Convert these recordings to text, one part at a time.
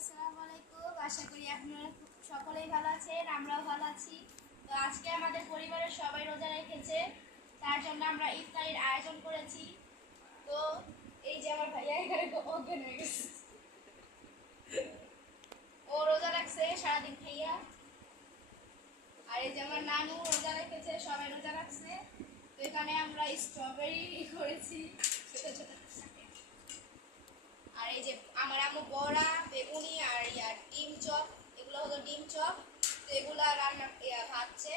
আসসালামু আলাইকুম আশা করি আপনারা সকলেই ভালো আছেন, আমরাও ভালো আছি। তো আজকে আমাদের পরিবারের সবাই রোজা রেখেছে, তার জন্য আমরা ইফতারির আয়োজন করেছি। তো এই যে আমার ভাইয়া এখানে অজ্ঞান হয়ে গেছে। ও রোজা রাখছে সারাদিন খাইয়া। আর এই যে আমার নানু রোজা রেখেছে, সবাই রোজা রাখছে। তো এখানে আমরা স্ট্রবেরি করেছি। ছোট ছোট এই যে আমার আম্মু বড়া, বেগুনি আর ইয়ার ডিম চপ, এগুলো হলো ডিম চপ। তো এগুলো রান্না ভাজছে।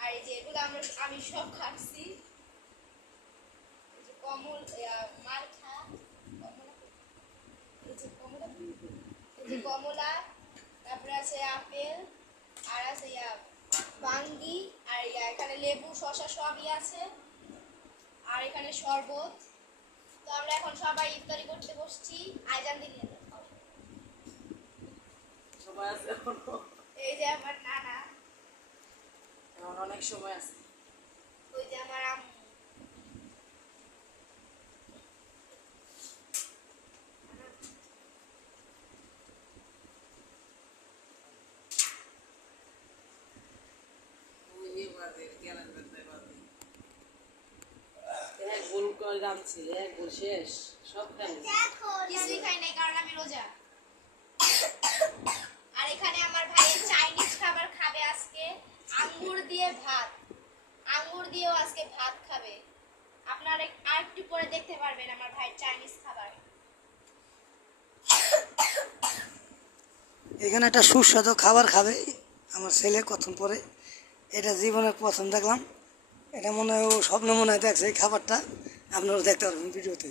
আর এই যে এগুলো আমরা, আমি সব খাচ্ছি। কমল মালঠা কমলা, এই কমলা, তারপরে আছে আপেল, আর আছে ইয়া, বাঙ্গি, আর ইয়া, এখানে লেবু, শসা সবই আছে। আর এখানে শরবত। আমরা এখন সবাই ইফতারি করতে বসছি। আজান দিলে সময় আছে এই যে আমার নানা। এখন অনেক সময় আছে ওই যে আমার আম্মু ওই যে বাদে, জ্ঞানের বেলায় বাদে। করে রাঁধছিল, এক শেষ, সব খাই। কিছুই খাই নাই কারণ আমি রোজা। আর এখানে আমার ভাইয়ের চাইনিজ খাবার খাবে আজকে আঙ্গুর দিয়ে ভাত। আঙ্গুর দিয়েও আজকে ভাত খাবে। আপনারা আর একটু পরে দেখতে পারবেন আমার ভাইয়ের চাইনিজ খাবার। এখানে একটা সুস্বাদু খাবার খাবে আমার ছেলে কতক্ষণ পরে। এটা জীবনের প্রথম দেখলাম। এটা মনে হয় ও স্বপ্ন মনে হয় দেখছে এই খাবারটা। আপনারা দেখতে পারবেন ভিডিওতে।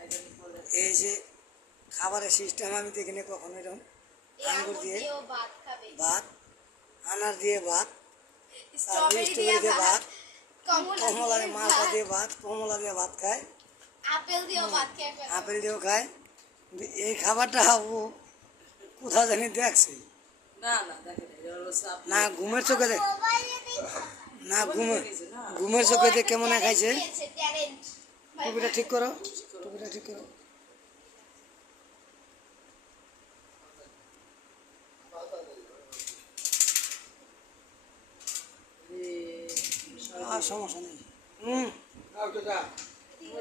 আইজানের পরে। এই যে খাবারের সিস্টেম আমি দেখিনি কখনো এরকম। আঙ্গুর দিয়ে ভাত আনার দিয়ে ভাত স্ট্রবেরি দিয়ে ভাত কমলা মালটা ভাত। দিয়ে ভাত কমলা দিয়ে ভাত খায়। আপেল দিয়েও ভাত খেয়ে আপেল দিয়েও খায়। এই খাবারটা ও কোথাও জানি দেখছে। না ঘুমের চোখে দেখ না ঘুমের? ঘুমের চোখে দেখে কেমন খাইছে টুপিটা ঠিক করো, টুপিটা ঠিক করো। আর সমস্যা নেই। হুম। ওই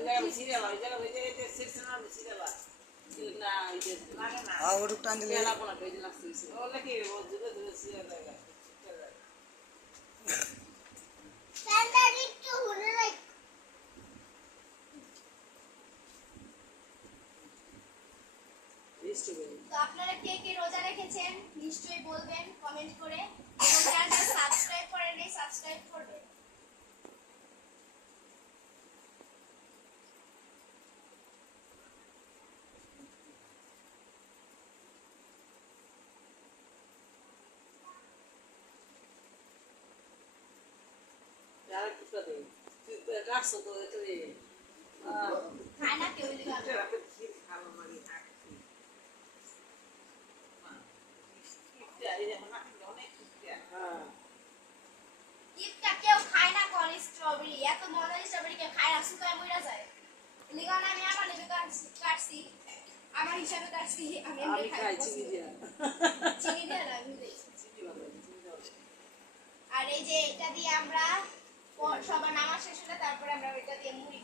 জায়গায় সিরিয়াল, ওই জায়গায়, ওই জায়গায় যে সিরিয়াল না, সিরিয়াল না। সিরিয়াল না, ওই যে লাগে না। আর ওটুক টান দিলে সিরিয়াল লাগবো না, ওই যে লাগছে, সিরিয়াল। ও নাকি, ও দূরে দূরে সিরিয়াল লাগে। তো আপনারা কে কে রোজা রেখেছেন নিশ্চয়ই বলবেন কমেন্ট করে। এবং যারা যারা সাবস্ক্রাইব করেন এই সাবস্ক্রাইব করবেন। রাখছো তো, এ তো এ। আহ, খায় না কেউ লিগা এটা রাখতে ক্ষীর ভালো লাগে, থাক। আহ, ক্ষীরটা, এই দেখো না, অনেক ক্ষীরটা। হ্যাঁ। ইফটা কেউ খায় না কোন স্ট্রবেরি এত মজার স্ট্রবেরি কেউ খায় না শুকায় মইরা যায়। লিগা না আমি আমার লিগে কাটছি আমার হিসাবে কাটছি আমি আমি খাই। চিনি দিয়া। চিনি না আমি। আর এই যে এটা দিয়ে আমরা সবার নামাজ শেষ হলে তারপরে আমরা ওইটা দিয়ে মুড়ি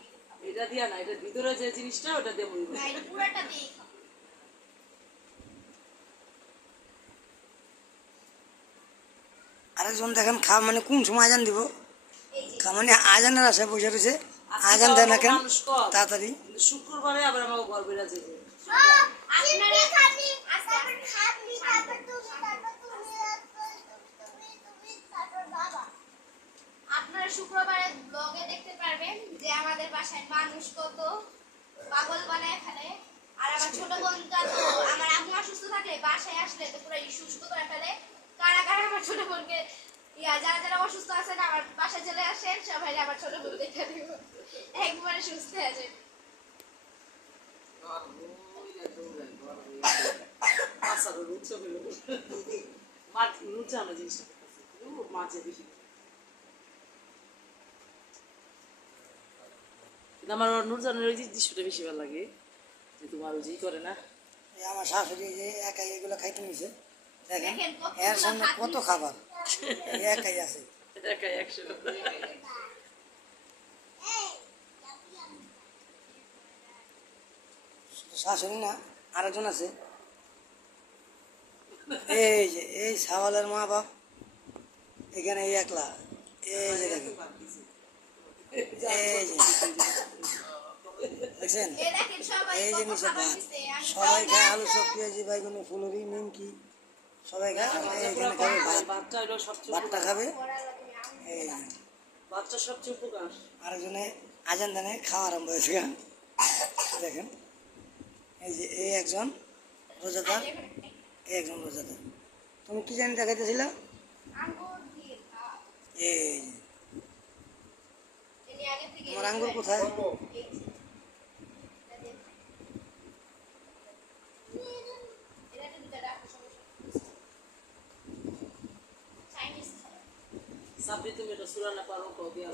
এটা দিয়া না এটা ভিতরে যে জিনিসটা ওটা দিয়ে মুড়ি না এটা পুরোটা দিয়ে আরেকজন দেখেন খা মানে কোন সময় আজান দিব? মানে আজানের আশায় বসে রয়েছে। আজান দেয় না কেন? তাড়াতাড়ি। শুক্রবারে আবার আমার ঘর বেড়া যাবে আপনারা খাবি তারপর খাবি তারপর তুমি তারপর তুমি তারপর বাবা আপনারা শুক্রবারে ব্লগে দেখতে পারবেন যে আমাদের বাসায় মানুষ কত পাগল বানায় ফেলে। আর আমার ছোট বোনটা তো আমার আম্মু অসুস্থ থাকলে বাসায় আসলে তো পুরো সুস্থ করে ফেলে। কারা কারা আমার ছোট বোনকে ইয়া যারা যারা অসুস্থ আছেন আমার বাসায় চলে আসেন সবাই আমার ছোট বোন দেখে দিব। একবারে সুস্থ আছে আমার নুরজানের ওই দৃশ্যটা বেশি ভালো লাগে যে তোমার ওই যেই করে না। আমার শাশুড়ি যে একাই এগুলো খাইতে নিছে দেখেন দেখেন এর সামনে কত খাবার। একাই আছে। একাই একশো শাশুড়ি না? আরেকজন আছে? এই যে এই সাওয়ালের মা বাপ। এখানে এই একলা। এই যে দেখেন। এই যে। দেখছেন? এই যে নিচে ভাত। সবাই খায়। আলু চপ পেঁয়াজি বাইগুনি ফুলুরি নিমকি। সবাই খাবে বাচ্চা হলো সবচেয়ে ভাতটা খাবে। এই। বাচ্চা সবচেয়ে উপকার আরেকজনে আজান দানে খাওয়া আরম্ভ হয়েছে দেখেন। এই যে এই একজন রোজাদার এই একজন রোজাদার। তুমি কি জানি দেখাইতেছিল। এই তোমার আঙ্গুর কোথায় এই যে। এটা দিয়ে খাই। এটা একটু দুটো রাখো, সমস্যা নেই। চাইনিজ খাবার। সাবি তুমি এটা সুরানা পারো কো দিয়া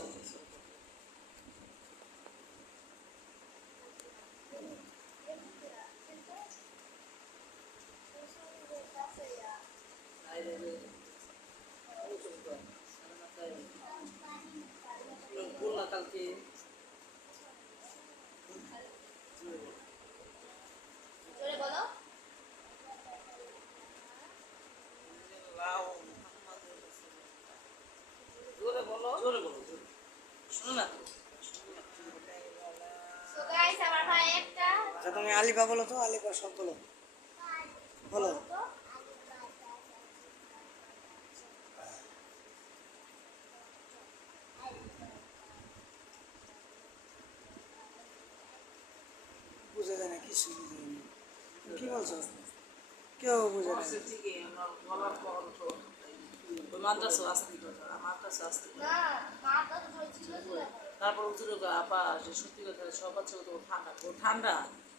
বললা কালকে জোরে বলো জোরে বলো জোরে। শোনো না একটা। আচ্ছা তুমি আলিফা বলো তো আলিফা সব বলো। বলো বুঝে যায় না কিছু বুঝে না। কি বলছো? কেউ বুঝে না বলছে ঠিকই আমার বলার পর তো ওই মাদ্রাসা আসতে মাদ্রাসা ছিল তারপর উঠছিল আপা যে সত্যি কথা সব বাচ্চা তো ঠান্ডা ও ঠান্ডা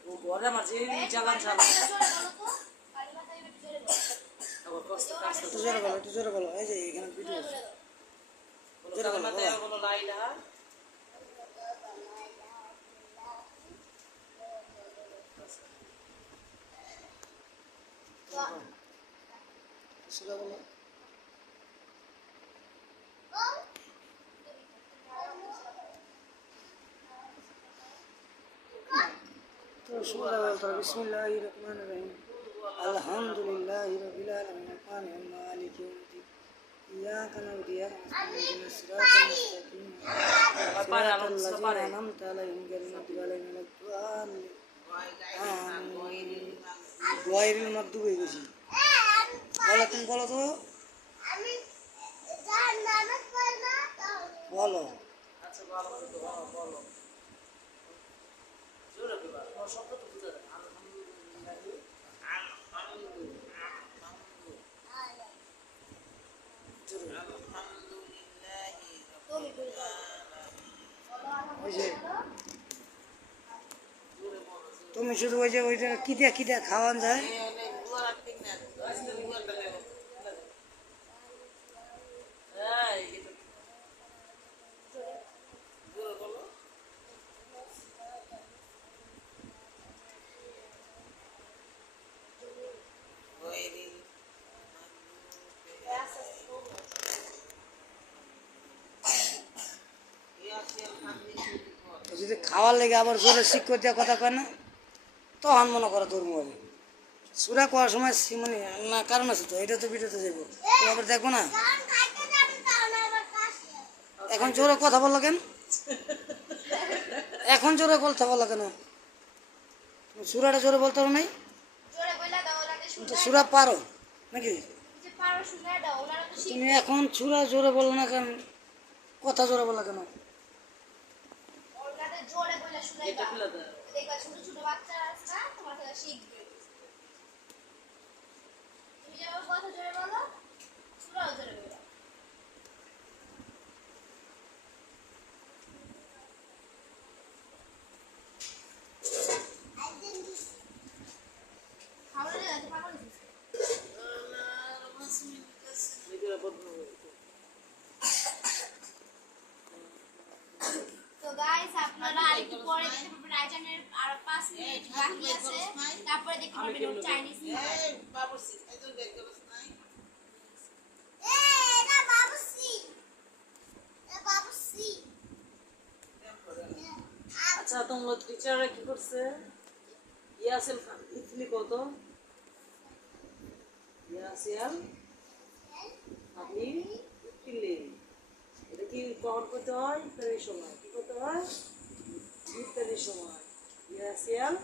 ও ঘরে আমার যে জ্বালান জ্বালান আবার কষ্ট কাজ একটু জোরে বলো একটু জোরে বলো এই যে এখানে ভিডিও। লাইলা। সেটা বলো। সুরা রহিম। আলহামদুলিল্লাহি মালিকি আমিন ওয়াইরিল মাগদুবি গেছি। বলো তুমি বলো তো। বলো। আচ্ছা ভালো বলো বলো জোরে বলো তোমার শব্দ তো বুঝা যায় আলহামদুলিল্লাহ আলহামদুলিল্লাহ ওই যে তুমি শুধু ওই যে ওইটা কি দিয়া কি দিয়া খাওয়ান যায় এই এটা জোরে বলো তো যদি খাওয়ার লেগে আবার জোরে শিক্ষক দেওয়া কথা কয় না তখন মনে করো তোর মোবাইল সুরা করার সময় মানে না কারণ আছে তো এটা তো ভিডিওতে যাব তো আবার দেখব না? এখন জোরে কথা বলল কেন? এখন জোরে কথা বলল কেন? তুমি সুরাটা জোরে বলতে পারো নাই? তুমি সুরা পারো। নাকি? তুমি এখন সুরা জোরে বলো না কেন? কথা জোরে বলল কেন ওনাদের জোরে বইলা শুনে এটা খুলে দাও। দেখবা ছোট ছোট বাচ্চারা আছে না তোমার শিখবে। তুমি যাবে কথা জোরে বলো সুরাও জোরে বলো খাওয়ানো যায় তো পাগল হয়েছিস? এগুলো বদলে তো গাইস আপনারা আরেকটু পরে দেখতে পাবেন রাইজানের আর পাঁচ বাকি আছে। তারপরে দেখতে পারবেন চাইনিজ এই নাই আচ্ছা তোমার টিচাররা কি করছে? ইয়াসেল ইতলি কত? ইয়াসেল আপনি ইতলি এটা কি কখন করতে হয়? সময়? কি ইত্যাদি সময় ইয়াসেল